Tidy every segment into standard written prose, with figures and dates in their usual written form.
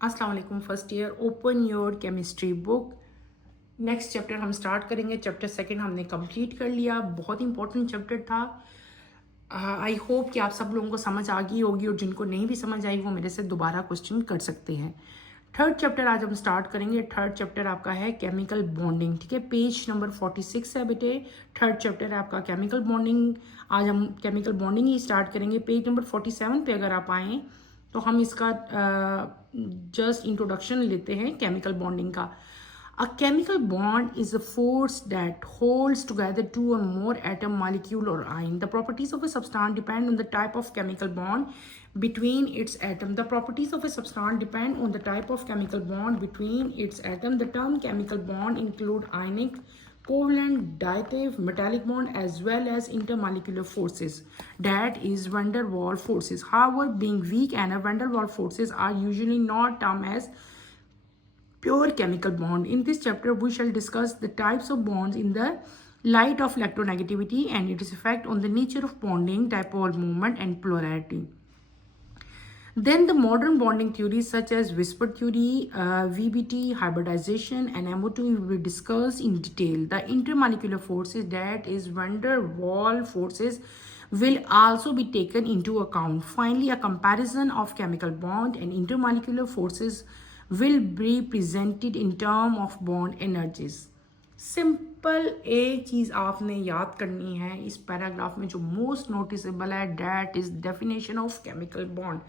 अस्सलाम वालेकुम first year. Open your chemistry book. Next chapter हम स्टार्ट करेंगे। चैप्टर सेकंड हमने कंप्लीट कर लिया। बहुत इंपॉर्टेंट चैप्टर था। आई होप कि आप सब लोगों को समझ आ गई होगी और जिनको नहीं भी समझ आई वो मेरे से दोबारा क्वेश्चन कर सकते हैं। थर्ड चैप्टर आज हम स्टार्ट करेंगे। थर्ड चैप्टर आपका है केमिकल बॉन्डिंग। ठीक है, पेज नंबर 46 है बेटे। थर्ड चैप्टर है आपका केमिकल बॉन्डिंग। आज हम केमिकल बॉन्डिंग ही स्टार्ट करेंगे। पेज नंबर 47 पे अगर आप आएँ तो हम इसका जस्ट इंट्रोडक्शन लेते हैं केमिकल बॉन्डिंग का। A chemical bond is a force that holds together two or more atom, molecule, or ion. The properties of a substance depend on the type of chemical bond between its atom. The properties of a substance depend on the type of chemical bond between its atom. The term chemical bond include ionic, covalent, dative, metallic bond as well as intermolecular forces. That is van der Waals forces. However, being weak and van der Waals forces are usually not termed as pure chemical bond. In this chapter, we shall discuss the types of bonds in the light of electronegativity and its effect on the nature of bonding, dipole moment, and polarity. Then the modern bonding theories such as whisper theory, VBT, hybridization, and MO2 will be discussed in detail. The intermolecular forces, that is van der Waals forces, will also be taken into account. Finally, a comparison of chemical bond and intermolecular forces will be presented in terms of bond energies. Simple एक चीज़ आपने याद करनी है इस paragraph में जो most noticeable है, that is definition of chemical bond.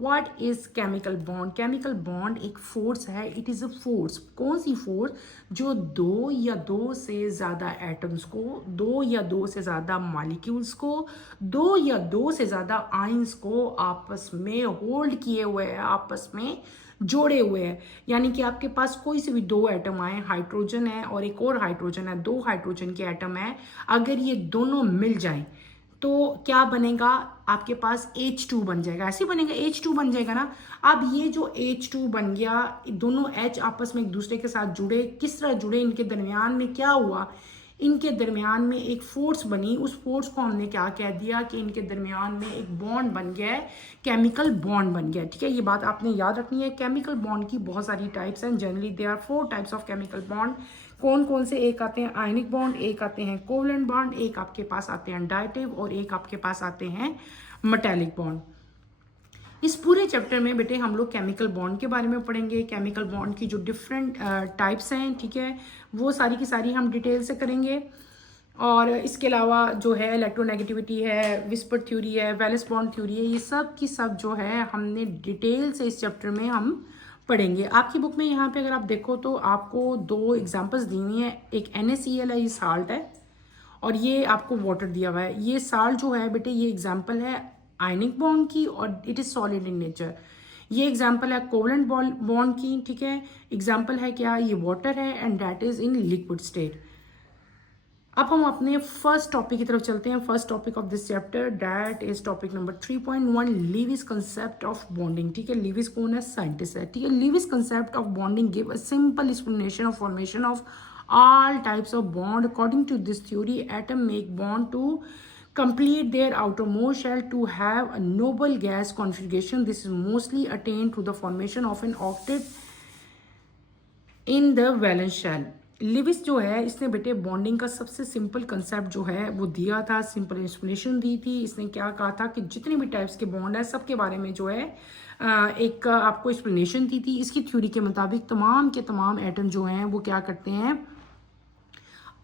What is chemical bond? Chemical bond एक फोर्स है। It is a force. कौन सी फोर्स? जो दो या दो से ज़्यादा एटम्स को, दो या दो से ज़्यादा मॉलिक्यूल्स को, दो या दो से ज़्यादा आयंस को आपस में होल्ड किए हुए है, आपस में जोड़े हुए हैं। यानी कि आपके पास कोई से भी दो एटम आए, हाइड्रोजन है और एक और हाइड्रोजन है, दो हाइड्रोजन के एटम है, अगर ये दोनों मिल जाएं तो क्या बनेगा? आपके पास H2 बन जाएगा। ऐसे बनेगा, H2 बन जाएगा ना। अब ये जो H2 बन गया, दोनों H आपस में एक दूसरे के साथ जुड़े। किस तरह जुड़े? इनके दरमियान में क्या हुआ? इनके दरमियान में एक फोर्स बनी। उस फोर्स को हमने क्या कह दिया कि इनके दरमियान में एक बॉन्ड बन गया है, केमिकल बॉन्ड बन गया। ठीक है, ये बात आपने याद रखनी है। केमिकल बॉन्ड की बहुत सारी टाइप्स हैं। Generally there are 4 types of chemical bond. कौन कौन से? एक आते हैं आयनिक बॉन्ड, एक आते हैं कोवलेंट बॉन्ड, एक आपके पास आते हैं डाइटिव और एक आपके पास आते हैं मेटालिक बॉन्ड। इस पूरे चैप्टर में बेटे हम लोग केमिकल बॉन्ड के बारे में पढ़ेंगे। केमिकल बॉन्ड की जो डिफरेंट टाइप्स हैं, ठीक है, वो सारी की सारी हम डिटेल से करेंगे। और इसके अलावा जो है इलेक्ट्रोनेगेटिविटी है, विस्पर थ्योरी है, वैलेंस बॉन्ड थ्योरी है, ये सब की सब जो है हमने डिटेल से इस चैप्टर में हम पढ़ेंगे। आपकी बुक में यहाँ पे अगर आप देखो तो आपको दो एग्जाम्पल्स दी हुई हैं। एक NaCl है, ये साल्ट है, और ये आपको वाटर दिया हुआ है। ये साल्ट जो है बेटे, ये एग्जाम्पल है आयनिक बॉन्ड की और it is solid in nature. ये एग्जाम्पल है कोवलेंट बॉन्ड की। ठीक है, एग्जाम्पल है क्या? ये वाटर है and that is in liquid state. अब हम अपने फर्स्ट टॉपिक की तरफ चलते हैं। First topic of this chapter, that is topic number 3.1, Lewis concept of bonding. ठीक है, लीविस कौन है? साइंटिस्ट है। ठीक है, Lewis concept of bonding give a simple explanation of formation of all types of bond. According to this theory, atom make bond to complete their outermost shell to have a noble gas configuration. This is mostly attained through the formation of an octet in the valence shell. Lewis जो है, इसने बेटे bonding का सबसे simple concept जो है वो दिया था, सिंपल एक्सप्लेनेशन दी थी। इसने क्या कहा था कि जितने भी टाइप्स के बॉन्ड है सबके बारे में जो है एक आपको एक्सप्लेनेशन दी थी। इसकी थ्योरी के मुताबिक तमाम के तमाम एटम जो हैं वो क्या करते हैं?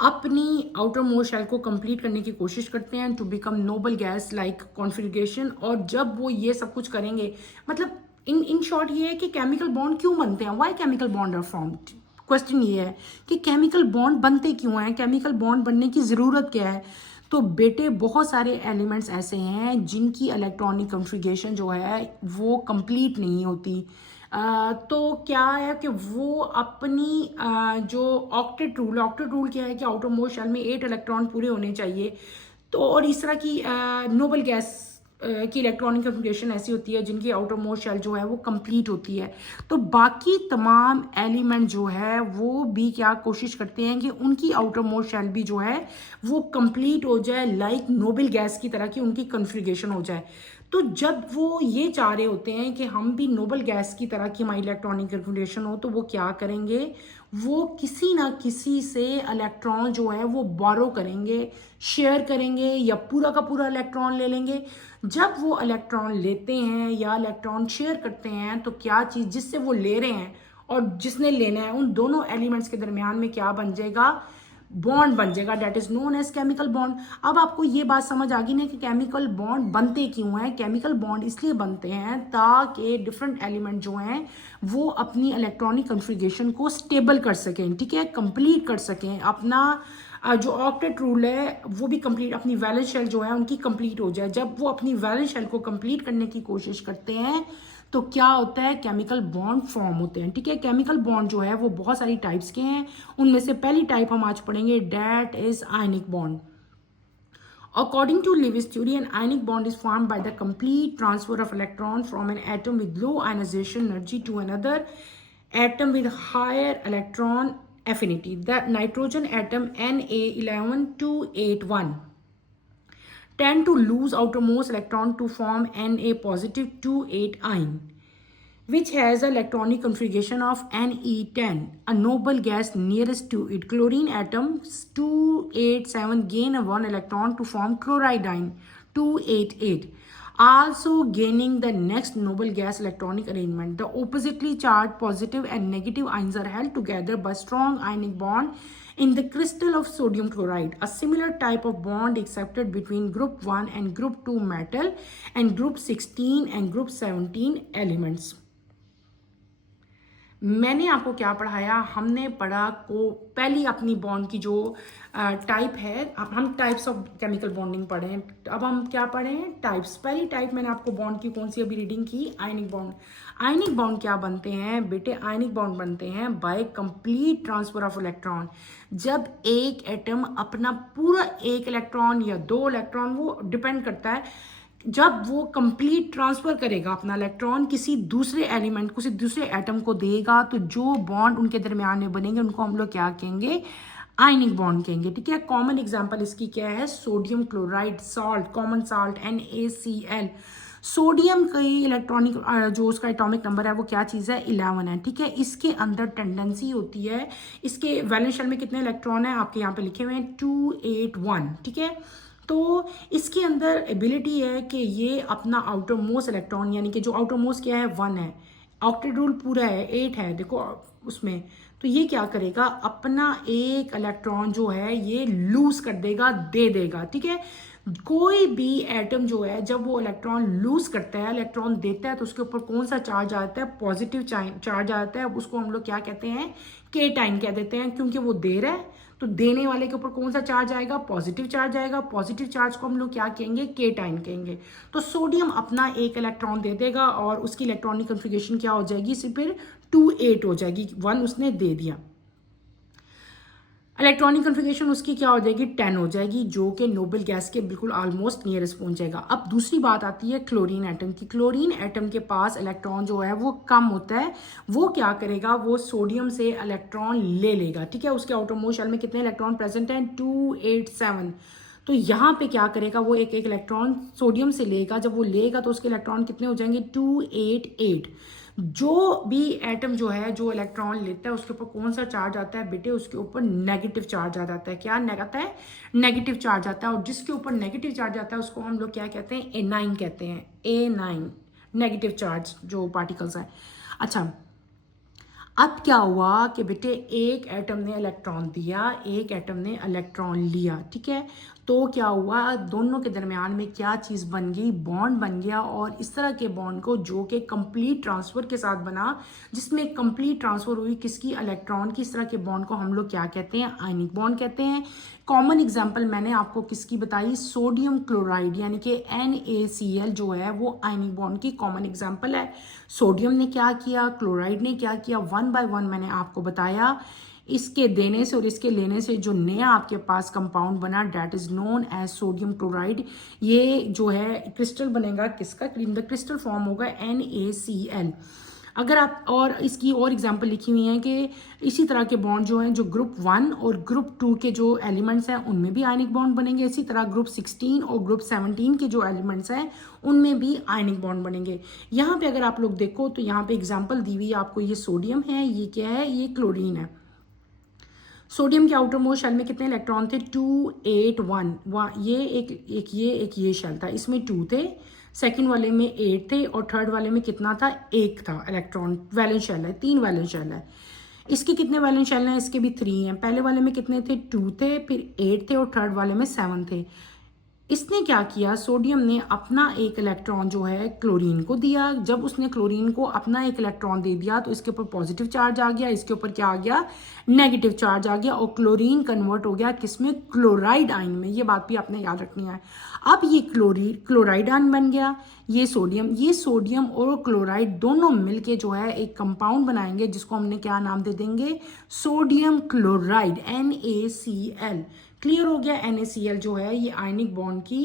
अपनी आउटर मोस्ट शेल को कंप्लीट करने की कोशिश करते हैं to become noble gas like configuration. और जब वो ये सब कुछ करेंगे, मतलब इन शॉर्ट ये है कि केमिकल बॉन्ड क्यों बनते हैं, why chemical bond are formed. Question ये है कि केमिकल बॉन्ड बनते क्यों हैं, केमिकल बॉन्ड बनने की ज़रूरत क्या है। तो बेटे बहुत सारे एलिमेंट्स ऐसे हैं जिनकी इलेक्ट्रॉनिक कॉन्फ़िगरेशन जो है वो कंप्लीट नहीं होती। तो क्या है कि वो अपनी जो ऑक्टेट रूल क्या है कि आउटर मोस्ट शेल में 8 इलेक्ट्रॉन पूरे होने चाहिए। तो और इस तरह की नोबल गैस की इलेक्ट्रॉनिक कॉन्फ़िगरेशन ऐसी होती है जिनकी आउटर मोस्ट शेल जो है वो कंप्लीट होती है। तो बाकी तमाम एलिमेंट जो है वो भी क्या कोशिश करते हैं कि उनकी आउटर मोस्ट शेल भी जो है वो कंप्लीट हो जाए, लाइक नोबल गैस की तरह की उनकी कॉन्फ़िगरेशन हो जाए। तो जब वो ये चाह रहे होते हैं कि हम भी नोबल गैस की तरह की हमारी इलेक्ट्रॉनिक कन्फिगरेशन हो, तो वो क्या करेंगे, वो किसी ना किसी से इलेक्ट्रॉन जो है वो बोरो करेंगे, शेयर करेंगे, या पूरा का पूरा इलेक्ट्रॉन ले लेंगे। जब वो इलेक्ट्रॉन लेते हैं या इलेक्ट्रॉन शेयर करते हैं, तो क्या चीज़ जिससे वो ले रहे हैं और जिसने लेना है, उन दोनों एलिमेंट्स के दरमियान में क्या बन जाएगा, बॉन्ड बन जाएगा, that is known as chemical bond. अब आपको ये बात समझ आ गई ना कि केमिकल बॉन्ड बनते क्यों हैं। केमिकल बॉन्ड इसलिए बनते हैं ताकि डिफरेंट एलिमेंट जो हैं वो अपनी इलेक्ट्रॉनिक कन्फिगरेशन को स्टेबल कर सकें, ठीक है, कंप्लीट कर सकें अपना जो ऑक्टेट रूल है वो भी कंप्लीट, अपनी वैलेंस शेल जो है उनकी कंप्लीट हो जाए। जब वो अपनी वैलेंस शेल को कंप्लीट करने की कोशिश करते हैं तो क्या होता है, केमिकल बॉन्ड फॉर्म होते हैं, ठीक है। केमिकल बॉन्ड जो है वो बहुत सारी टाइप्स के हैं, उनमें से पहली टाइप हम आज पढ़ेंगे, that is ionic bond. According to Lewis theory, an ionic bond is formed by the complete transfer of electron from an atom with low ionization energy to another atom with higher electron affinity. The nitrogen atom Na11281 tend to lose outermost electron to form Na positive 28 ion, which has the electronic configuration of Ne10, a noble gas nearest to it. Chlorine atoms 287 gain a 1 electron to form chloride ion 288, also gaining the next noble gas electronic arrangement. The oppositely charged positive and negative ions are held together by strong ionic bond in the crystal of sodium chloride. A similar type of bond accepted between group 1 and group 2 metal and group 16 and group 17 elements. मैंने आपको क्या पढ़ाया, हमने पढ़ा को पहली अपनी bond की जो टाइप है, अब हम टाइप्स ऑफ केमिकल बॉन्डिंग पढ़े हैं। अब हम क्या पढ़े हैं, टाइप्स। पहली टाइप मैंने आपको बॉन्ड की कौन सी अभी रीडिंग की, आयनिक बॉन्ड। आयनिक बॉन्ड क्या बनते हैं बेटे, आयनिक बॉन्ड बनते हैं by complete transfer of electron. जब एक एटम अपना पूरा एक इलेक्ट्रॉन या दो इलेक्ट्रॉन, वो डिपेंड करता है, जब वो कंप्लीट ट्रांसफर करेगा अपना इलेक्ट्रॉन किसी दूसरे एलिमेंट को, किसी दूसरे एटम को देगा, तो जो बॉन्ड उनके दरमियान में बनेंगे उनको हम लोग क्या कहेंगे, आयनिक बॉन्ड कहेंगे, ठीक है। कॉमन एग्जांपल इसकी क्या है, sodium chloride, salt, common salt NaCl। Sodium की इलेक्ट्रॉनिक जो उसका एटॉमिक नंबर है वो क्या चीज़ है, 11 है, ठीक है। इसके अंदर टेंडेंसी होती है, इसके वैलेंस शेल में कितने इलेक्ट्रॉन है आपके यहाँ पे लिखे हुए हैं 281, ठीक है। तो इसके अंदर एबिलिटी है कि ये अपना आउटर मोस्ट इलेक्ट्रॉन, यानी कि जो आउटर मोस्ट क्या है 1 है, ऑक्टेट रूल पूरा है 8 है, देखो उसमें, तो ये क्या करेगा, अपना एक इलेक्ट्रॉन जो है ये लूज कर देगा, दे देगा, ठीक है। कोई भी एटम जो है जब वो इलेक्ट्रॉन लूज करता है, इलेक्ट्रॉन देता है, तो उसके ऊपर कौन सा चार्ज आता है, पॉजिटिव चार्ज आता है। उसको हम लोग क्या कहते हैं, के टाइम कह देते हैं, क्योंकि वो दे रहा है, तो देने वाले के ऊपर कौन सा चार्ज आएगा, पॉजिटिव चार्ज आएगा। पॉजिटिव चार्ज को हम लोग क्या कहेंगे, के टाइम कहेंगे। तो सोडियम अपना एक इलेक्ट्रॉन दे देगा और उसकी इलेक्ट्रॉनिक कन्फिगरेशन क्या हो जाएगी, इसी फिर 28 हो जाएगी, 1 उसने दे दिया। इलेक्ट्रॉनिक कन्फिगरेशन उसकी क्या हो जाएगी, 10 हो जाएगी, जो कि नोबल गैस के बिल्कुल ऑलमोस्ट नियरेस्ट पहुंच जाएगा। अब दूसरी बात आती है क्लोरीन एटम की। क्लोरीन एटम के पास इलेक्ट्रॉन जो है वो कम होता है, वो क्या करेगा, वो सोडियम से इलेक्ट्रॉन ले लेगा, ठीक है। उसके आउटर मोस्ट शेल में कितने इलेक्ट्रॉन प्रेजेंट हैं, 287। तो यहाँ पे क्या करेगा, वो एक एक इलेक्ट्रॉन सोडियम से लेगा, जब वो लेगा तो उसके इलेक्ट्रॉन कितने हो जाएंगे, 288। जो भी एटम जो है जो इलेक्ट्रॉन लेता है उसके ऊपर कौन सा चार्ज आता है बेटे, उसके ऊपर नेगेटिव चार्ज आ जाता है। क्या आता है, नेगेटिव चार्ज आता है। और जिसके ऊपर नेगेटिव चार्ज आता है उसको हम लोग क्या कहते हैं, A9 कहते हैं, A9 नेगेटिव चार्ज जो पार्टिकल्स है। अच्छा, अब क्या हुआ कि बेटे एक एटम ने इलेक्ट्रॉन दिया, एक एटम ने इलेक्ट्रॉन लिया, ठीक है। तो क्या हुआ, दोनों के दरमियान में क्या चीज़ बन गई, बॉन्ड बन गया। और इस तरह के बॉन्ड को जो कि कंप्लीट ट्रांसफर के साथ बना, जिसमें कंप्लीट ट्रांसफर हुई किसकी, इलेक्ट्रॉन की, इस तरह के बॉन्ड को हम लोग क्या कहते हैं, आयनिक बॉन्ड कहते हैं। कॉमन एग्जाम्पल मैंने आपको किसकी बताई, सोडियम क्लोराइड, यानी कि NaCl जो है वो आयनिक बॉन्ड की कॉमन एग्जाम्पल है। सोडियम ने क्या किया, क्लोराइड ने क्या किया, 1 by 1 मैंने आपको बताया। इसके देने से और इसके लेने से जो नया आपके पास कंपाउंड बना, that is known as sodium chloride. ये जो है क्रिस्टल बनेगा किसका, द क्रिस्टल फॉर्म होगा NaCl। अगर आप, और इसकी और एग्जांपल लिखी हुई है कि इसी तरह के बॉन्ड जो हैं, जो ग्रुप 1 और ग्रुप 2 के जो एलिमेंट्स हैं उनमें भी आयनिक बॉन्ड बनेंगे, इसी तरह ग्रुप 16 और ग्रुप 17 के जो एलिमेंट्स हैं उनमें भी आयनिक बॉन्ड बनेंगे। यहाँ पे अगर आप लोग देखो तो यहाँ पे एग्जाम्पल दी हुई है आपको, ये सोडियम है, ये क्या है, ये क्लोरीन है। सोडियम के आउटर मोस्ट शेल में कितने इलेक्ट्रॉन थे, 2 8 1, ये एक शेल था, इसमें 2 थे, सेकंड वाले में 8 थे और थर्ड वाले में कितना था, 1 था इलेक्ट्रॉन। वैलेंस शेल है, 3 वैलेंस शेल है। इसके कितने वैलेंस शेल हैं, इसके भी 3 हैं। पहले वाले में कितने थे, 2 थे, फिर 8 थे और थर्ड वाले में 7 थे। इसने क्या किया, सोडियम ने अपना एक इलेक्ट्रॉन जो है क्लोरीन को दिया। जब उसने क्लोरीन को अपना एक इलेक्ट्रॉन दे दिया तो इसके ऊपर पॉजिटिव चार्ज आ गया, इसके ऊपर क्या आ गया, नेगेटिव चार्ज आ गया, और क्लोरीन कन्वर्ट हो गया किसमें, क्लोराइड आयन में। ये बात भी आपने याद रखनी है। अब ये क्लोराइड आयन बन गया, ये सोडियम और क्लोराइड दोनों मिलके जो है एक कंपाउंड बनाएंगे जिसको हमने क्या नाम दे देंगे, सोडियम क्लोराइड, NaCl। क्लियर हो गया। NaCl जो है ये आयनिक बॉन्ड की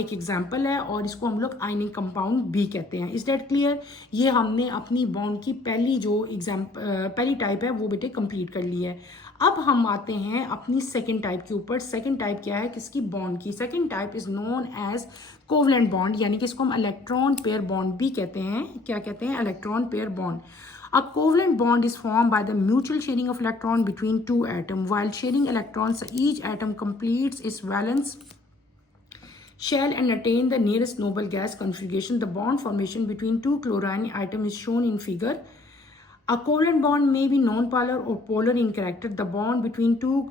एक एग्जाम्पल है और इसको हम लोग आयनिक कंपाउंड भी कहते हैं। Is that clear. ये हमने अपनी बॉन्ड की पहली टाइप है वो बेटे कंप्लीट कर ली है। अब हम आते हैं अपनी सेकंड टाइप के ऊपर। सेकंड टाइप क्या है, किसकी, बॉन्ड की। Second type is known as covalent bond, यानी कि इसको हम इलेक्ट्रॉन पेयर बॉन्ड भी कहते हैं। क्या कहते हैं, electron pair bond. A covalent bond is formed by the mutual sharing of electron between two atoms. While sharing electrons, each atom completes its valence shell and attain the nearest noble gas configuration. The bond formation between two chlorine atoms is shown in figure. A covalent bond may be non-polar or polar in character. The bond between two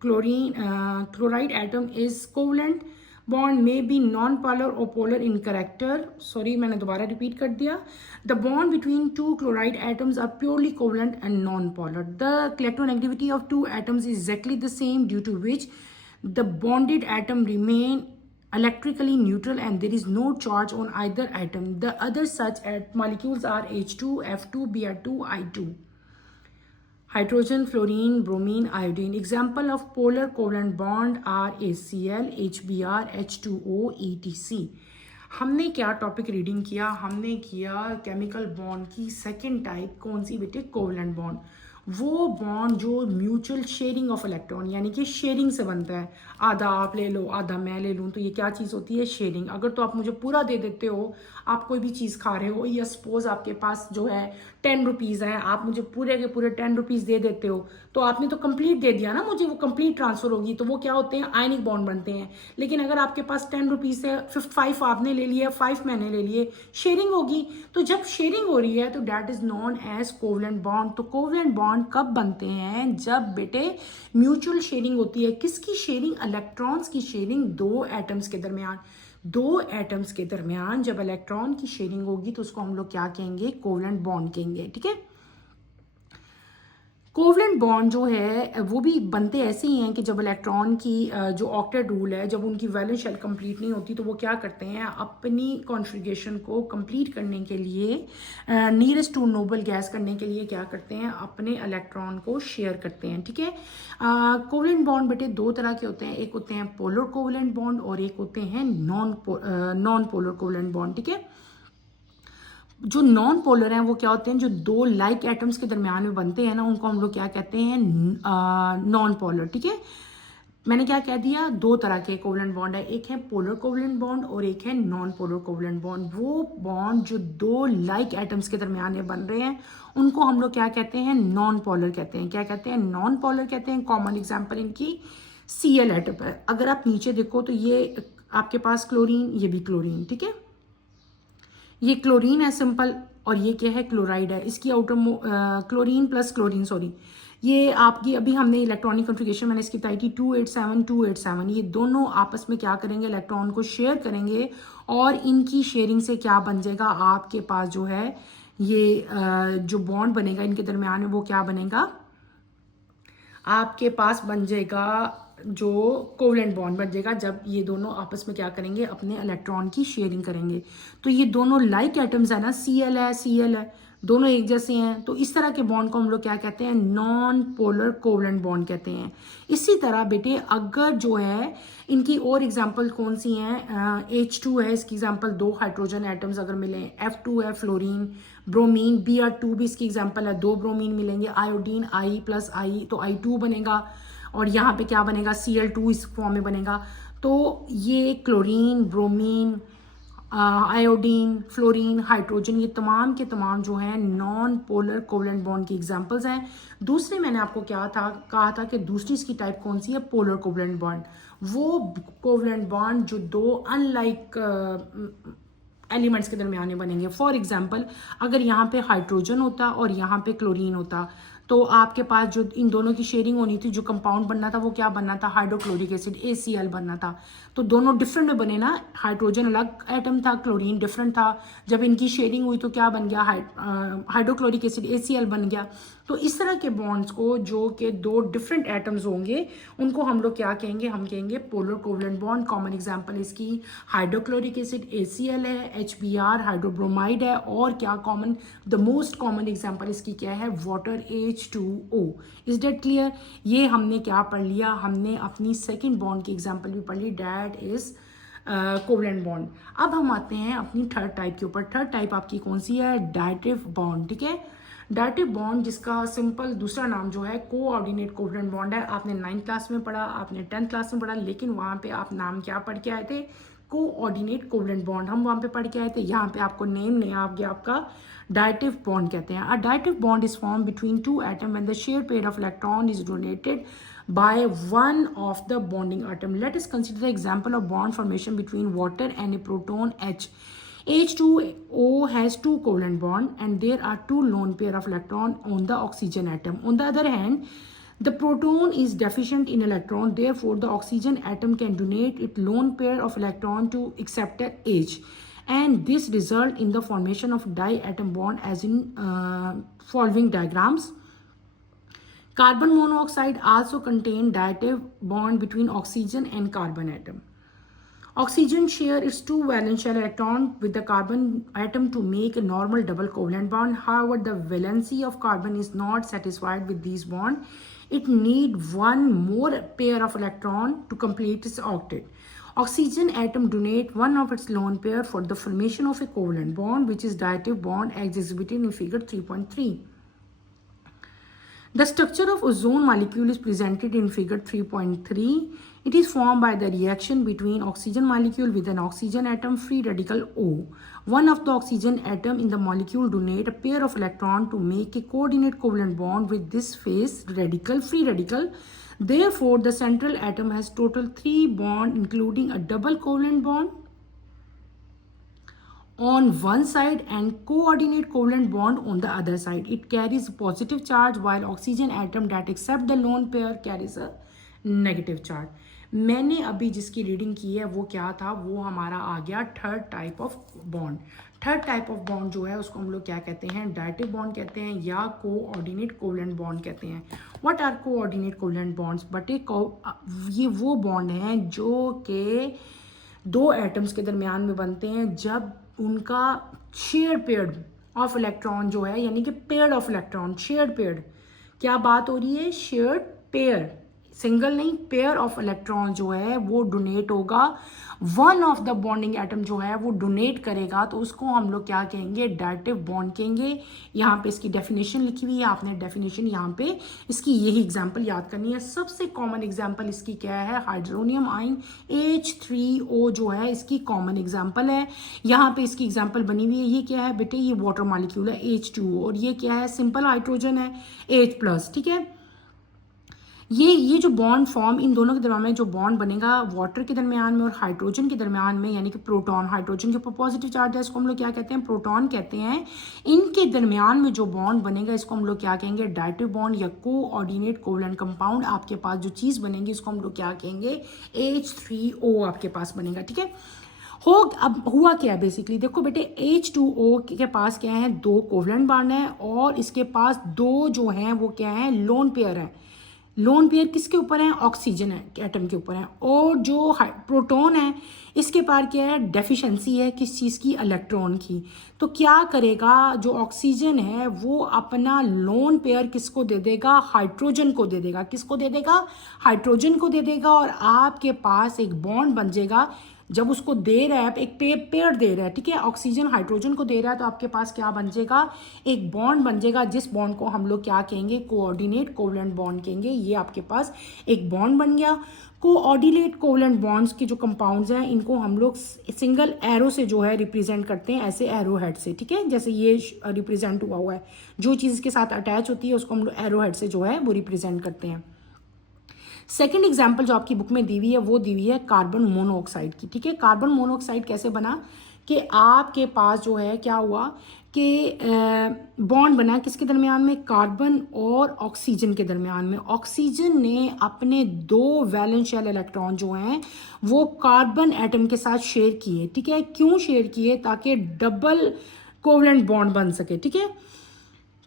chloride atom is covalent. Bond may be non-polar or polar in character. Sorry, मैंने दोबारा repeat कर दिया. The bond between two chloride atoms are purely covalent and non-polar. The electronegativity of two atoms is exactly the same, due to which the bonded atom remain electrically neutral and there is no charge on either atom. The other such molecules are H2, F2, Br2, I2. Hydrogen, fluorine, bromine, iodine. Example of polar covalent bond are HCl, HBr, H2O, etc. हमने क्या topic reading किया, हमने किया chemical bond की second type. कौन सी बेटे, covalent bond. वो bond जो म्यूचुअल शेयरिंग ऑफ इलेक्ट्रॉन, यानी कि शेयरिंग से बनता है। आधा आप ले लो, आधा मैं ले लूँ, तो ये क्या चीज़ होती है, शेयरिंग। अगर तो आप मुझे पूरा दे देते हो, आप कोई भी चीज़ खा रहे हो, या सपोज आपके पास जो है 10 रुपीज़ है, आप मुझे पूरे के पूरे 10 रुपीज़ दे देते हो, तो आपने तो कंप्लीट दे दिया ना मुझे, वो कंप्लीट ट्रांसफर होगी, तो वो क्या होते हैं, आयनिक बॉन्ड बनते हैं। लेकिन अगर आपके पास 10 रुपीज़ है, 5 आपने ले लिया, 5 मैंने ले लिए, शेयरिंग होगी। तो जब शेयरिंग हो रही है तो that is known as covalent bond. तो कोवलेंट बॉन्ड कब बनते हैं, जब बेटे म्यूचुअल शेयरिंग होती है। किसकी शेयरिंग, इलेक्ट्रॉन्स की शेयरिंग दो एटम्स के दरमियान। दो एटम्स के दरमियान जब इलेक्ट्रॉन की शेयरिंग होगी तो उसको हम लोग क्या कहेंगे, कोवलेंट बॉन्ड कहेंगे। ठीक है। कोवलेंट बॉन्ड जो है वो भी बनते ऐसे ही हैं कि जब इलेक्ट्रॉन की जो ऑक्टेट रूल है, जब उनकी वैलेंस शेल कंप्लीट नहीं होती तो वो क्या करते हैं, अपनी कॉन्फ़िगरेशन को कंप्लीट करने के लिए, नियरेस्ट टू नोबल गैस करने के लिए क्या करते हैं, अपने इलेक्ट्रॉन को शेयर करते हैं। ठीक है। कोवलेंट बॉन्ड बेटे दो तरह के होते हैं, एक होते हैं पोलर कोवलेंट बॉन्ड और एक होते हैं नॉन पोलर कोवलेंट बॉन्ड। ठीक है। जो नॉन पोलर हैं वो क्या होते हैं, जो दो लाइक एटम्स के दरमियान में बनते हैं ना, उनको हम लोग क्या कहते हैं, नॉन पोलर। ठीक है। मैंने क्या कह दिया, दो तरह के कोवलेंट बॉन्ड है, एक है पोलर कोवलेंट बॉन्ड और एक है नॉन पोलर कोवलेंट बॉन्ड। वो बॉन्ड जो दो लाइक एटम्स के दरमियान में बन रहे हैं उनको हम लोग क्या कहते हैं, नॉन पोलर कहते हैं। क्या कहते हैं, नॉन पोलर कहते हैं। कॉमन एग्जाम्पल इनकी Cl एटम है। अगर आप नीचे देखो तो ये आपके पास क्लोरीन, ये भी क्लोरीन। ठीक है। ये क्लोरीन है सिंपल, और ये क्या है, क्लोराइड है। इसकी outer chlorine plus chlorine, sorry, ये आपकी अभी हमने इलेक्ट्रॉनिक कॉन्फ़िगरेशन मैंने इसकी बताई थी 287 ये दोनों आपस में क्या करेंगे, इलेक्ट्रॉन को शेयर करेंगे, और इनकी शेयरिंग से क्या बन जाएगा, आपके पास जो है ये जो बॉन्ड बनेगा इनके दरमियान में, वो क्या बनेगा, आपके पास बन जाएगा जो कोवलेंट बॉन्ड बन जाएगा, जब ये दोनों आपस में क्या करेंगे, अपने इलेक्ट्रॉन की शेयरिंग करेंगे। तो ये दोनों लाइक एटम्स है ना, Cl है, दोनों एक जैसे हैं, तो इस तरह के बॉन्ड को हम लोग क्या कहते हैं, नॉन पोलर कोवलेंट बॉन्ड कहते हैं। इसी तरह बेटे अगर जो है इनकी और एग्जांपल कौन सी हैं, H2 है, इसकी एग्जांपल 2 हाइड्रोजन एटम्स अगर मिलें, F2 है फ्लोरीन, ब्रोमीन, Br2 भी इसकी एग्जांपल है, 2 ब्रोमीन मिलेंगे, आयोडीन I प्लस I तो I2 बनेगा, और यहाँ पे क्या बनेगा, Cl2 इस फॉर्म में बनेगा। तो ये chlorine, bromine, iodine, fluorine, hydrogen, ये तमाम के तमाम जो हैं नॉन पोलर कोवलेंट बॉन्ड की एग्जांपल्स हैं। दूसरे मैंने आपको कहा था कि दूसरी इसकी टाइप कौन सी है, पोलर कोवलेंट बॉन्ड। वो कोवलेंट बॉन्ड जो दो अनलाइक एलिमेंट्स के दरमियान में बनेंगे। फॉर एग्जांपल अगर यहाँ पे हाइड्रोजन होता और यहाँ पे क्लोरीन होता, तो आपके पास जो इन दोनों की शेयरिंग होनी थी, जो कंपाउंड बनना था वो क्या बनना था, हाइड्रोक्लोरिक एसिड ACl बनना था। तो दोनों डिफरेंट में बने ना, हाइड्रोजन अलग एटम था, क्लोरीन डिफरेंट था। जब इनकी शेयरिंग हुई तो क्या बन गया, हाइड्रोक्लोरिक एसिड ACl बन गया। तो इस तरह के बॉन्ड्स को जो कि दो डिफरेंट एटम्स होंगे उनको हम लोग क्या कहेंगे, हम कहेंगे polar covalent bond. Common example इसकी हाइड्रोक्लोरिक एसिड ACl है, HBr हाइड्रोब्रोमाइड है, और क्या common, the most common example इसकी क्या है, water H2O। Is date clear? ये हमने क्या पढ़ लिया, हमने अपनी सेकेंड बॉन्ड की एग्जाम्पल भी पढ़ ली, डैट इज कोवलेंट बॉन्ड। अब हम आते हैं अपनी थर्ड टाइप के ऊपर। थर्ड टाइप आपकी कौन सी है, डायटिव बॉन्ड। ठीक है, डायटिव बॉन्ड जिसका सिंपल दूसरा नाम जो है कोऑर्डिनेट कोवलेंट बॉन्ड है। आपने 9th क्लास में पढ़ा, आपने 10th क्लास में पढ़ा, लेकिन वहाँ पे आप नाम क्या पढ़ के आए थे, कोऑर्डिनेट कोवलेंट बॉन्ड हम वहाँ पे पढ़ के आए थे। यहाँ पे आपको नेम नहीं आ गया, आपका डायटिव बॉन्ड कहते हैं। A dative bond is form between two atom when the share pair of electron is donated by one of the bonding atom. Let us consider the example of bond formation between water and a proton H. H2O has two covalent bond and there are two lone pair of electron on the oxygen atom. On the other hand, the proton is deficient in electron, therefore the oxygen atom can donate its lone pair of electron to acceptor H, and this result in the formation of diatom bond as in following diagrams. Carbon monoxide also contain diatom bond between oxygen and carbon atom. Oxygen share its two valence shell electron with the carbon atom to make a normal double covalent bond. However, the valency of carbon is not satisfied with these bonds. It needs one more pair of electron to complete its octet. Oxygen atom donate one of its lone pair for the formation of a covalent bond, which is diatom bond as exhibited in figure 3.3. The structure of ozone molecule is presented in figure 3.3. It is formed by the reaction between oxygen molecule with an oxygen atom free radical O. One of the oxygen atom in the molecule donate a pair of electron to make a coordinate covalent bond with this phase radical, free radical. Therefore, the central atom has total 3 bonds including a double covalent bond on one side and coordinate covalent bond on the other side. It carries a positive charge while oxygen atom that accept the lone pair carries a negative charge. मैंने अभी जिसकी reading की है वो क्या था, वो हमारा आ गया third type of bond. Third type of bond जो है उसको हम लोग क्या कहते हैं, डायटिव बॉन्ड कहते हैं या कोऑर्डिनेट कोवलेंट बॉन्ड कहते हैं। What are coordinate covalent bonds? But ये वो बॉन्ड हैं जो कि दो एटम्स के दरमियान में बनते हैं जब उनका शेयर पेयर ऑफ इलेक्ट्रॉन जो है, यानी कि pair of electron, share pair, क्या बात हो रही है, शेयर पेयर, सिंगल नहीं, पेयर ऑफ इलेक्ट्रॉन जो है वो डोनेट होगा, one of the bonding atom जो है वो डोनेट करेगा, तो उसको हम लोग क्या कहेंगे, डायटिव बॉन्ड कहेंगे। यहाँ पे इसकी डेफिनेशन लिखी हुई है, आपने डेफिनेशन यहाँ पे इसकी यही एग्जांपल याद करनी है। सबसे कॉमन एग्जांपल इसकी क्या है, हाइड्रोनियम आयन H3O जो है इसकी कॉमन एग्जांपल है। यहाँ पे इसकी एग्जांपल बनी हुई है, ये क्या है बेटे, ये वाटर मॉलिक्यूल है H2O, और ये क्या है, सिंपल हाइड्रोजन है H+, ठीक है। ये जो बॉन्ड फॉर्म, इन दोनों के दरमियान में जो बॉन्ड बनेगा वाटर के दरमियान में और हाइड्रोजन के दरमियान में, यानी कि प्रोटॉन, हाइड्रोजन के ऊपर पॉजिटिव चार्ज है, इसको हम लोग क्या कहते हैं, प्रोटॉन कहते हैं। इनके दरमियान में जो बॉन्ड बनेगा इसको हम लोग क्या कहेंगे, डायटिव बॉन्ड या कोऑर्डिनेट कोवलेंट कंपाउंड। आपके पास जो चीज़ बनेगी इसको हम लोग क्या कहेंगे, H3O आपके पास बनेगा, ठीक है। अब हुआ क्या बेसिकली, देखो बेटे H2O के पास क्या है, 2 कोवलेंट बॉन्ड है और इसके पास 2 जो हैं वो क्या है, लोन पेयर है। लोन पेयर किसके ऊपर है, ऑक्सीजन है एटम के ऊपर है। और जो प्रोटॉन है इसके पार क्या है, डेफिशिएंसी है किस चीज़ की, इलेक्ट्रॉन की। तो क्या करेगा, जो ऑक्सीजन है वो अपना लोन पेयर किसको दे देगा, हाइड्रोजन को दे देगा। किसको दे देगा, हाइड्रोजन को दे देगा। और आपके पास एक बॉन्ड बन जाएगा। जब उसको दे रहा है, एक पेयर दे रहा है, ठीक है, ऑक्सीजन हाइड्रोजन को दे रहा है, तो आपके पास क्या बन जाएगा, एक बॉन्ड बन जाएगा, जिस बॉन्ड को हम लोग क्या कहेंगे, कोऑर्डिनेट कोवलेंट बॉन्ड कहेंगे। ये आपके पास एक बॉन्ड बन गया। कोऑर्डिनेट कोवलेंट बॉन्ड्स के जो कंपाउंड्स हैं इनको हम लोग सिंगल एरो से जो है रिप्रेजेंट करते हैं, ऐसे एरो हेड से, ठीक है, जैसे ये रिप्रेजेंट हुआ है। जो चीज़ के साथ अटैच होती है उसको हम लोग एरो हेड से जो है वो रिप्रेजेंट करते हैं। सेकेंड एग्जाम्पल जो आपकी बुक में दी हुई है वो दी हुई है कार्बन मोनोऑक्साइड की, ठीक है। कार्बन मोनोऑक्साइड कैसे बना कि आपके पास जो है क्या हुआ कि बॉन्ड बना किसके दरमियान में, कार्बन और ऑक्सीजन के दरमियान में। ऑक्सीजन ने अपने 2 वैलेंस शेल इलेक्ट्रॉन जो हैं वो कार्बन एटम के साथ शेयर किए, ठीक है। क्यों शेयर किए, ताकि डबल कोवलेंट बॉन्ड बन सके, ठीक है।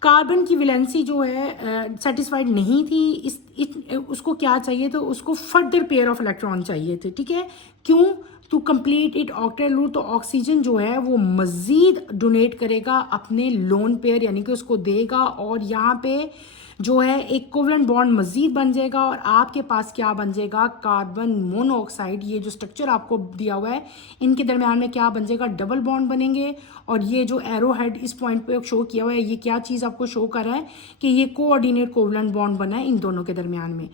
कार्बन की वैलेंसी जो है सेटिस्फाइड नहीं थी, उसको क्या चाहिए, तो उसको फर्दर पेयर ऑफ इलेक्ट्रॉन चाहिए थे, ठीक है। क्यों, to complete it octet rule. तो ऑक्सीजन जो है वो मजीद डोनेट करेगा अपने लोन पेयर, यानी कि उसको देगा, और यहाँ पे जो है एक कोवलेंट बॉन्ड मजीद बन जाएगा। और आपके पास क्या बन जाएगा, कार्बन मोनोऑक्साइड। ये जो स्ट्रक्चर आपको दिया हुआ है इनके दरमियान में क्या बन जाएगा, डबल बॉन्ड बनेंगे। और ये जो एरो हेड इस पॉइंट पे शो किया हुआ है, ये क्या चीज़ आपको शो कर रहा है कि ये कोऑर्डिनेट कोवलेंट बॉन्ड बना है इन दोनों के दरमियान में।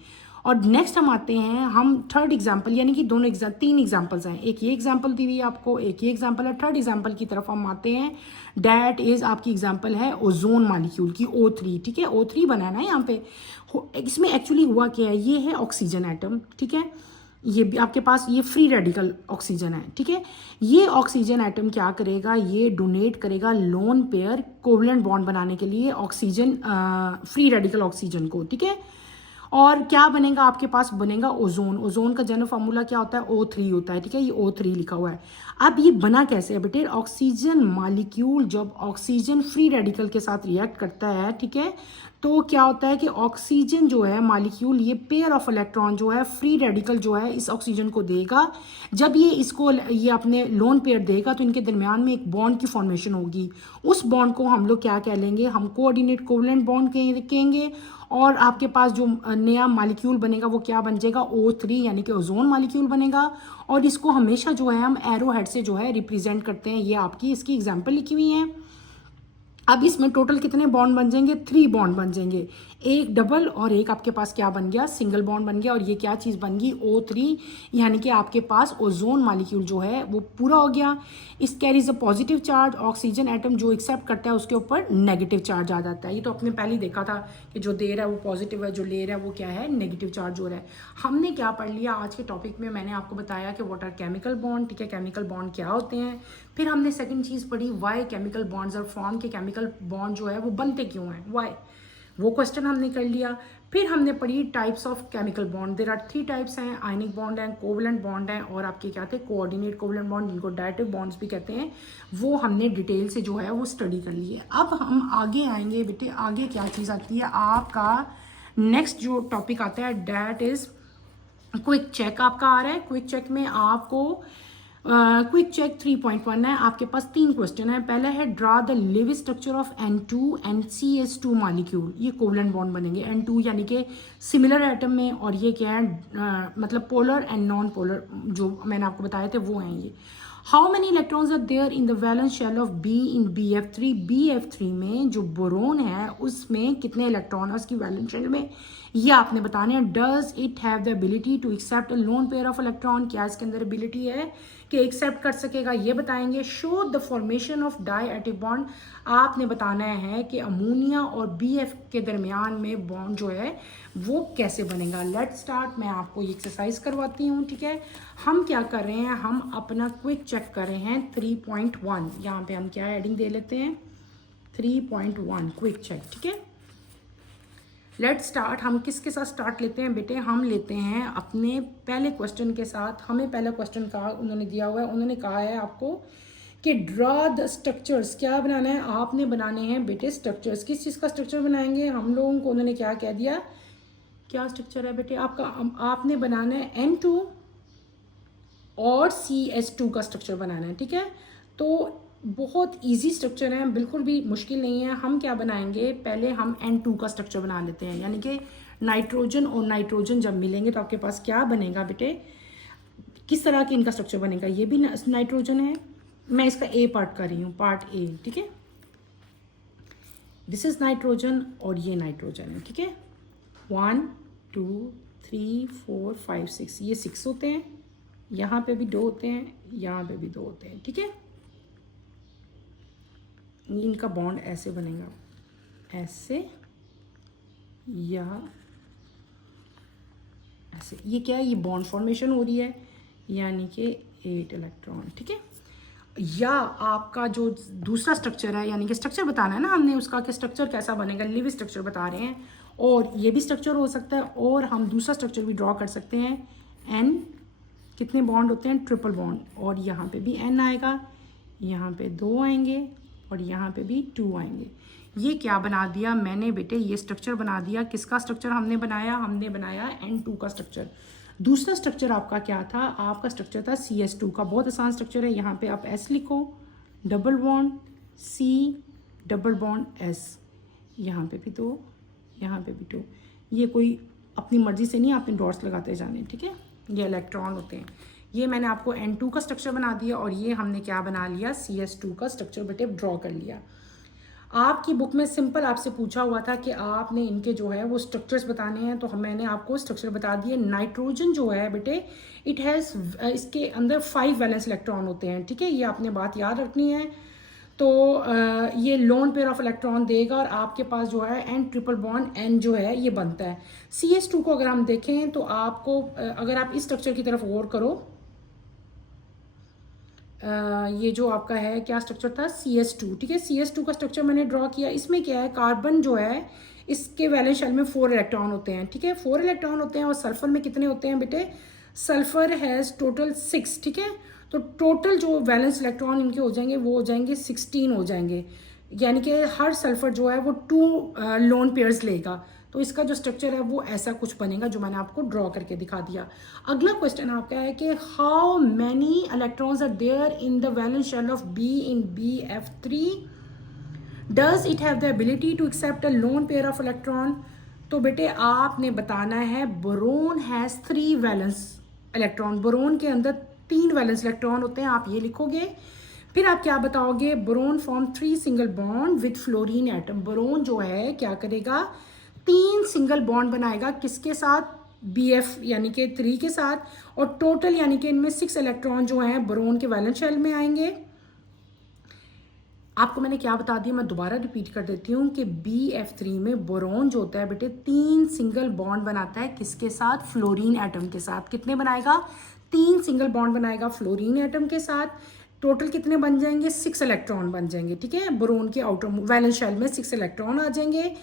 और नेक्स्ट हम आते हैं, हम थर्ड एग्जाम्पल, यानी कि 3 एग्जाम्पल्स हैं, एक ये एग्जाम्पल दी हुई है आपको, एक ये एग्जाम्पल है। थर्ड एग्जाम्पल की तरफ हम आते हैं, डैट इज आपकी एग्जाम्पल है ओजोन मॉलिक्यूल की, O3, ठीक है। O3 बना है ना यहाँ पे। इसमें एक्चुअली हुआ क्या है, ये है ऑक्सीजन एटम, ठीक है। ये भी आपके पास ये फ्री रेडिकल ऑक्सीजन है, ठीक है। ये ऑक्सीजन एटम क्या करेगा, ये डोनेट करेगा लोन पेयर कोवलेंट बॉन्ड बनाने के लिए ऑक्सीजन, फ्री रेडिकल ऑक्सीजन को, ठीक है। और क्या बनेगा, आपके पास बनेगा ओजोन। ओजोन का जनरल फार्मूला क्या होता है, O3 होता है, ठीक है। ये O3 लिखा हुआ है। अब ये बना कैसे है बेटे, ऑक्सीजन मॉलिक्यूल जब ऑक्सीजन फ्री रेडिकल के साथ रिएक्ट करता है, ठीक है, तो क्या होता है कि ऑक्सीजन जो है मॉलिक्यूल, ये पेयर ऑफ इलेक्ट्रॉन जो है फ्री रेडिकल जो है इस ऑक्सीजन को देगा। जब ये अपने लोन पेयर देगा तो इनके दरमियान में एक बॉन्ड की फॉर्मेशन होगी। उस बॉन्ड को हम लोग क्या कह लेंगे, हम कोऑर्डिनेट कोवलेंट बॉन्ड कहेंगे। और आपके पास जो नया मॉलिक्यूल बनेगा वो क्या बन जाएगा, O3, यानी कि ओजोन मॉलिक्यूल बनेगा। और इसको हमेशा जो है हम एरो हेड से जो है रिप्रेजेंट करते हैं। ये आपकी इसकी एग्जाम्पल लिखी हुई है। अब इसमें टोटल कितने बॉन्ड बन जाएंगे, 3 बॉन्ड बन जाएंगे, एक डबल और एक आपके पास क्या बन गया, सिंगल बॉन्ड बन गया। और ये क्या चीज़ बन गई, O3, यानी कि आपके पास ओजोन मॉलिक्यूल जो है वो पूरा हो गया। इस carries a positive charge, oxygen atom जो एक्सेप्ट करता है उसके ऊपर नेगेटिव चार्ज आ जाता है। ये तो आपने पहले ही देखा था कि जो दे रहा है वो पॉजिटिव है, जो ले रहा है वो क्या है, नेगेटिव चार्ज हो रहा है। हमने क्या पढ़ लिया आज के टॉपिक में, मैंने आपको बताया कि व्हाट आर केमिकल बॉन्ड, ठीक है, केमिकल बॉन्ड क्या होते हैं। फिर हमने सेकंड चीज़ पढ़ी, why chemical bonds are form, के केमिकल बॉन्ड जो है वो बनते क्यों हैं, वाई, वो क्वेश्चन हमने कर लिया। फिर हमने पढ़ी types of chemical bond, there are 3 types हैं, आयनिक बॉन्ड है, कोवलेंट बॉन्ड है, और आपके क्या थे, कोऑर्डिनेट कोवलेंट बॉन्ड, जिनको डायरेक्टिव बॉन्ड्स भी कहते हैं। वो हमने डिटेल से जो है वो स्टडी कर ली है। अब हम आगे आएंगे बेटे, आगे क्या चीज़ आती है, आपका नेक्स्ट जो टॉपिक आता है डैट इज क्विक चेक आपका आ रहा है। क्विक चेक में आपको क्विक चेक 3.1 है, आपके पास 3 क्वेश्चन है। पहला है draw the living structure of N2 and CH2 molecule, ये कोवलेंट बॉन्ड बनेंगे N2 यानी कि सिमिलर एटम में, और ये क्या है मतलब पोलर एंड नॉन पोलर, जो मैंने आपको बताए थे वो हैं ये। How many electrons are there in the valence shell of B in BF3, BF3 में जो बोरोन है उसमें कितने इलेक्ट्रॉन है उसकी वैलेंस शेल में, ये आपने बताने हैं। Does it have the ability to accept a lone pair of electron, क्या इसके अंदर एबिलिटी है कि एक्सेप्ट कर सकेगा, ये बताएंगे। Show the formation of di atom bond, आपने बताना है कि अमोनिया और BF के दरमियान में बॉन्ड जो है वो कैसे बनेगा। लेट स्टार्ट, मैं आपको ये एक्सरसाइज करवाती हूँ, ठीक है। हम क्या कर रहे हैं, हम अपना क्विक चेक कर रहे हैं 3.1, यहाँ पे हम क्या एडिंग दे लेते हैं 3.1 क्विक चेक, ठीक है। लेट स्टार्ट, हम किसके साथ स्टार्ट लेते हैं बेटे, हम लेते हैं अपने पहले क्वेश्चन के साथ। हमें पहला क्वेश्चन कहा उन्होंने दिया हुआ है, उन्होंने कहा है आपको कि ड्रा द स्ट्रक्चर्स, क्या बनाना है, आपने बनाने हैं बेटे स्ट्रक्चर्स। किस चीज़ का स्ट्रक्चर बनाएंगे हम लोगों को, उन्होंने क्या कह दिया क्या स्ट्रक्चर है बेटे आपका? आपने बनाना है N2 और CS2 का स्ट्रक्चर बनाना है, ठीक है। तो बहुत इजी स्ट्रक्चर है, बिल्कुल भी मुश्किल नहीं है। हम क्या बनाएंगे, पहले हम N2 का स्ट्रक्चर बना लेते हैं, यानी कि नाइट्रोजन और नाइट्रोजन जब मिलेंगे तो आपके पास क्या बनेगा बेटे, किस तरह की इनका स्ट्रक्चर बनेगा। ये भी नाइट्रोजन है, मैं इसका ए पार्ट कर रही हूँ, पार्ट ए, ठीक है। दिस इज नाइट्रोजन और ये नाइट्रोजन है, ठीक है। 1 2 3 4 5 6, ये 6 होते हैं, यहाँ पे भी 2 होते हैं, यहाँ पे भी 2 होते हैं, ठीक है। इनका बॉन्ड ऐसे बनेगा, ऐसे या ऐसे। ये क्या है, ये बॉन्ड फॉर्मेशन हो रही है, यानी कि 8 इलेक्ट्रॉन, ठीक है। या आपका जो दूसरा स्ट्रक्चर है, यानी कि स्ट्रक्चर बताना है ना हमने उसका, कि स्ट्रक्चर कैसा बनेगा, लिव स्ट्रक्चर बता रहे हैं। और ये भी स्ट्रक्चर हो सकता है, और हम दूसरा स्ट्रक्चर भी ड्रॉ कर सकते हैं। एन कितने बॉन्ड होते हैं, ट्रिपल बॉन्ड, और यहाँ पे भी एन आएगा, यहाँ पे 2 आएंगे, और यहाँ पे भी 2 आएंगे। ये क्या बना दिया मैंने बेटे, ये स्ट्रक्चर बना दिया। किसका स्ट्रक्चर हमने बनाया, हमने बनाया N2 का स्ट्रक्चर। दूसरा स्ट्रक्चर आपका क्या था, आपका स्ट्रक्चर था CS2 का। बहुत आसान स्ट्रक्चर है, यहाँ पे आप S लिखो, double bond C, double bond S, यहाँ पे भी 2, यहाँ पे भी 2। ये कोई अपनी मर्जी से नहीं, आपने डॉट्स लगाते जाने, ठीक है। ये इलेक्ट्रॉन होते हैं। ये मैंने आपको N2 का स्ट्रक्चर बना दिया, और ये हमने क्या बना लिया, CS2 का स्ट्रक्चर बेटे ड्रॉ कर लिया। आपकी बुक में सिंपल आपसे पूछा हुआ था कि आपने इनके जो है वो स्ट्रक्चर्स बताने हैं, तो मैंने आपको स्ट्रक्चर बता दिए। नाइट्रोजन जो है बेटे, इट हैज़, इसके अंदर 5 वैलेंस इलेक्ट्रॉन होते हैं, ठीक है। ये आपने बात याद रखनी है। तो ये लोन पेयर ऑफ इलेक्ट्रॉन देगा, और आपके पास जो है N ट्रिपल बॉन्ड N जो है ये बनता है। CS2 को अगर हम देखें तो आपको, अगर आप इस स्ट्रक्चर की तरफ गौर करो, ये जो आपका है क्या स्ट्रक्चर था, CS2, ठीक है। CS2 का स्ट्रक्चर मैंने ड्रॉ किया। इसमें क्या है, कार्बन जो है इसके वैलेंस शेल में 4 इलेक्ट्रॉन होते हैं, ठीक है। 4 इलेक्ट्रॉन होते हैं, और सल्फर में कितने होते हैं बेटे, सल्फर हैज़ टोटल 6, ठीक है। तो टोटल जो वैलेंस इलेक्ट्रॉन इनके हो जाएंगे वो हो जाएंगे 16 हो जाएंगे, यानी कि हर सल्फर जो है वो 2 लोन पेयर्स लेगा। तो इसका जो स्ट्रक्चर है वो ऐसा कुछ बनेगा, जो मैंने आपको ड्रॉ करके दिखा दिया। अगला क्वेश्चन आपका है कि how many electrons are there in the valence shell of B in BF3, does it have the ability to accept a lone pair of electron. तो बेटे आपने बताना है, boron has 3 valence electron, boron के अंदर 3 वैलेंस इलेक्ट्रॉन होते हैं, आप ये लिखोगे। फिर आप क्या बताओगे, boron form 3 single bond with fluorine atom. Boron जो है क्या करेगा, 3 सिंगल बॉन्ड बनाएगा, किसके साथ, BF यानी कि 3 के साथ, और टोटल यानी कि इनमें 6 इलेक्ट्रॉन जो हैं बोरोन के वैलेंस शेल में आएंगे। आपको मैंने क्या बता दिया, मैं दोबारा रिपीट कर देती हूँ कि BF3 में बोरोन जो होता है बेटे 3 सिंगल बॉन्ड बनाता है, किसके साथ, फ्लोरीन एटम के साथ। कितने बनाएगा, 3 सिंगल बॉन्ड बनाएगा फ्लोरीन एटम के साथ। टोटल कितने बन जाएंगे, 6 इलेक्ट्रॉन बन जाएंगे, ठीक है। बोरोन के आउटर वैलेंस शेल में 6 इलेक्ट्रॉन आ जाएंगे।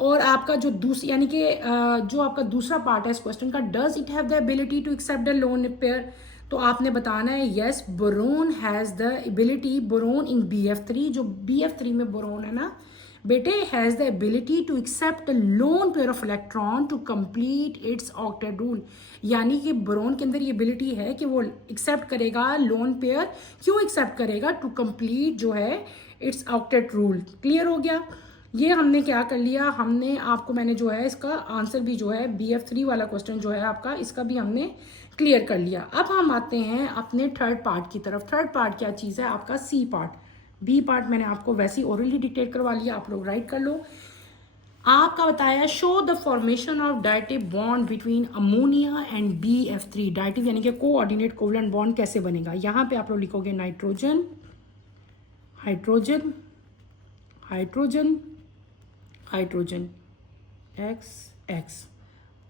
और आपका जो दूसरी यानी कि जो आपका दूसरा पार्ट है इस क्वेश्चन का, does it have the ability to accept the lone pair, तो आपने बताना है yes, boron has the ability, boron in BF3, जो BF3 में बोरोन है ना बेटे, has the ability to accept lone pair of electron to complete its octet rule. यानी कि बोरोन के अंदर ये एबिलिटी है कि वो एक्सेप्ट करेगा लोन पेयर। क्यों एक्सेप्ट करेगा, टू कंप्लीट जो है इट्स ऑक्टेट रूल। क्लियर हो गया। ये हमने क्या कर लिया, हमने आपको, मैंने जो है इसका आंसर भी जो है BF3 वाला क्वेश्चन जो है आपका, इसका भी हमने क्लियर कर लिया। अब हम आते हैं अपने थर्ड पार्ट की तरफ। थर्ड पार्ट क्या चीज़ है, आपका C पार्ट। B पार्ट मैंने आपको वैसे ही ओरली डिक्टेट करवा लिया, आप लोग राइट कर लो। आपका बताया, show the formation of dative bond between ammonia and BF3। Dative यानी कि कोऑर्डिनेट कोवलेंट बॉन्ड कैसे बनेगा। यहाँ पे आप लोग लिखोगे nitrogen, hydrogen, hydrogen, hydrogen, XX,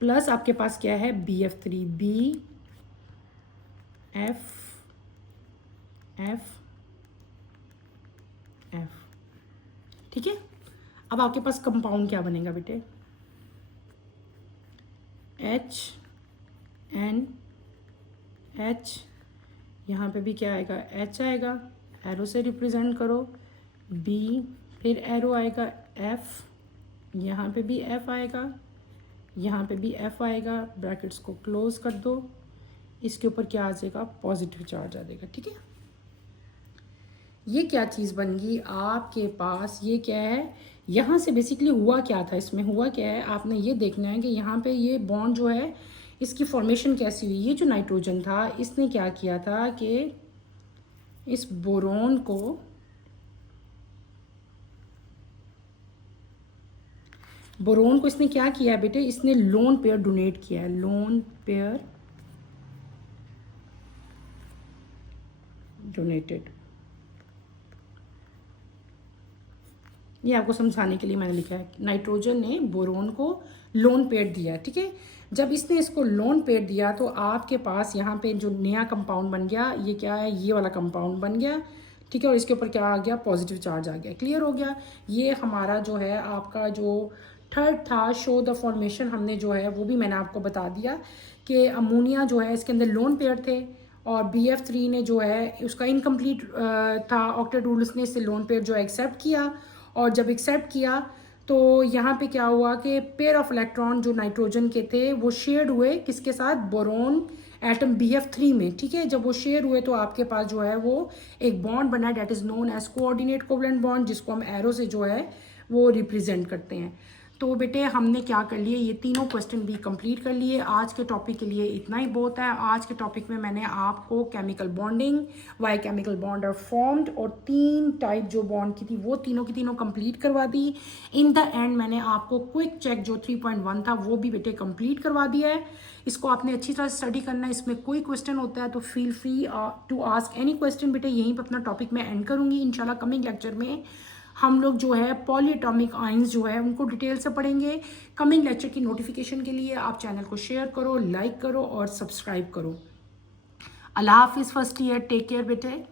plus आपके पास क्या है, BF3, BF, ठीक है। अब आपके पास कंपाउंड क्या बनेगा बेटे, HNH, यहाँ पे भी क्या आएगा, H आएगा, एरो से रिप्रेजेंट करो, B, फिर एरो आएगा F, यहाँ पे भी F आएगा, यहाँ पे भी F आएगा, ब्रैकेट्स को क्लोज कर दो, इसके ऊपर क्या आ जाएगा, पॉजिटिव चार्ज आ जाएगा। ठीक है, ये क्या चीज़ बन गई आपके पास, ये क्या है, यहाँ से बेसिकली हुआ क्या था, इसमें हुआ क्या है, आपने ये देखना है कि यहाँ पे ये बॉन्ड जो है इसकी फॉर्मेशन कैसी हुई। ये जो नाइट्रोजन था इसने क्या किया था कि इस बोरोन को इसने क्या किया बेटे, इसने लोन पेयर डोनेट किया है, लोन पेयर डोनेटेड। ये आपको समझाने के लिए मैंने लिखा है, नाइट्रोजन ने बोरोन को लोन पेयर दिया। ठीक है, जब इसने इसको लोन पेयर दिया तो आपके पास यहाँ पे जो नया कंपाउंड बन गया, ये क्या है, ये वाला कंपाउंड बन गया। ठीक है, और इसके ऊपर क्या आ गया, पॉजिटिव चार्ज आ गया। क्लियर हो गया। ये हमारा जो है आपका जो थर्ड था, शो द फॉर्मेशन, हमने जो है वो भी मैंने आपको बता दिया कि अमोनिया जो है इसके अंदर लोन पेयर थे और BF3 ने जो है उसका इनकम्प्लीट था, ऑक्टेट रूल्स ने इससे लोन पेयर जो है एक्सेप्ट किया, और जब एक्सेप्ट किया तो यहाँ पे क्या हुआ कि पेयर ऑफ इलेक्ट्रॉन जो नाइट्रोजन के थे वो शेयर्ड हुए किसके साथ, बोरोन एटम BF3 में। ठीक है, जब वो शेयर हुए तो आपके पास जो है वो एक बॉन्ड बना, that is known as coordinate covalent bond, जिसको हम एरो से जो है वो रिप्रेजेंट करते हैं। तो बेटे हमने क्या कर लिए, ये तीनों क्वेश्चन भी कंप्लीट कर लिए। आज के टॉपिक के लिए इतना ही बहुत है। आज के टॉपिक में मैंने आपको chemical bonding, why chemical bond are formed, और 3 टाइप जो बॉन्ड की थी वो तीनों की तीनों कंप्लीट करवा दी। इन द एंड मैंने आपको क्विक चेक जो 3.1 था वो भी बेटे कंप्लीट करवा दिया है। इसको आपने अच्छी तरह स्टडी करना है। इसमें कोई क्वेश्चन होता है तो feel free to ask any question. बेटे यहीं पर अपना टॉपिक मैं एंड करूँगी। इंशाल्लाह कमिंग लेक्चर में हम लोग जो है पॉलीएटॉमिक आयंस जो है उनको डिटेल से पढ़ेंगे। कमिंग लेक्चर की नोटिफिकेशन के लिए आप चैनल को शेयर करो, लाइक करो और सब्सक्राइब करो। अल्लाह हाफिज़ फर्स्ट ईयर, टेक केयर बेटे।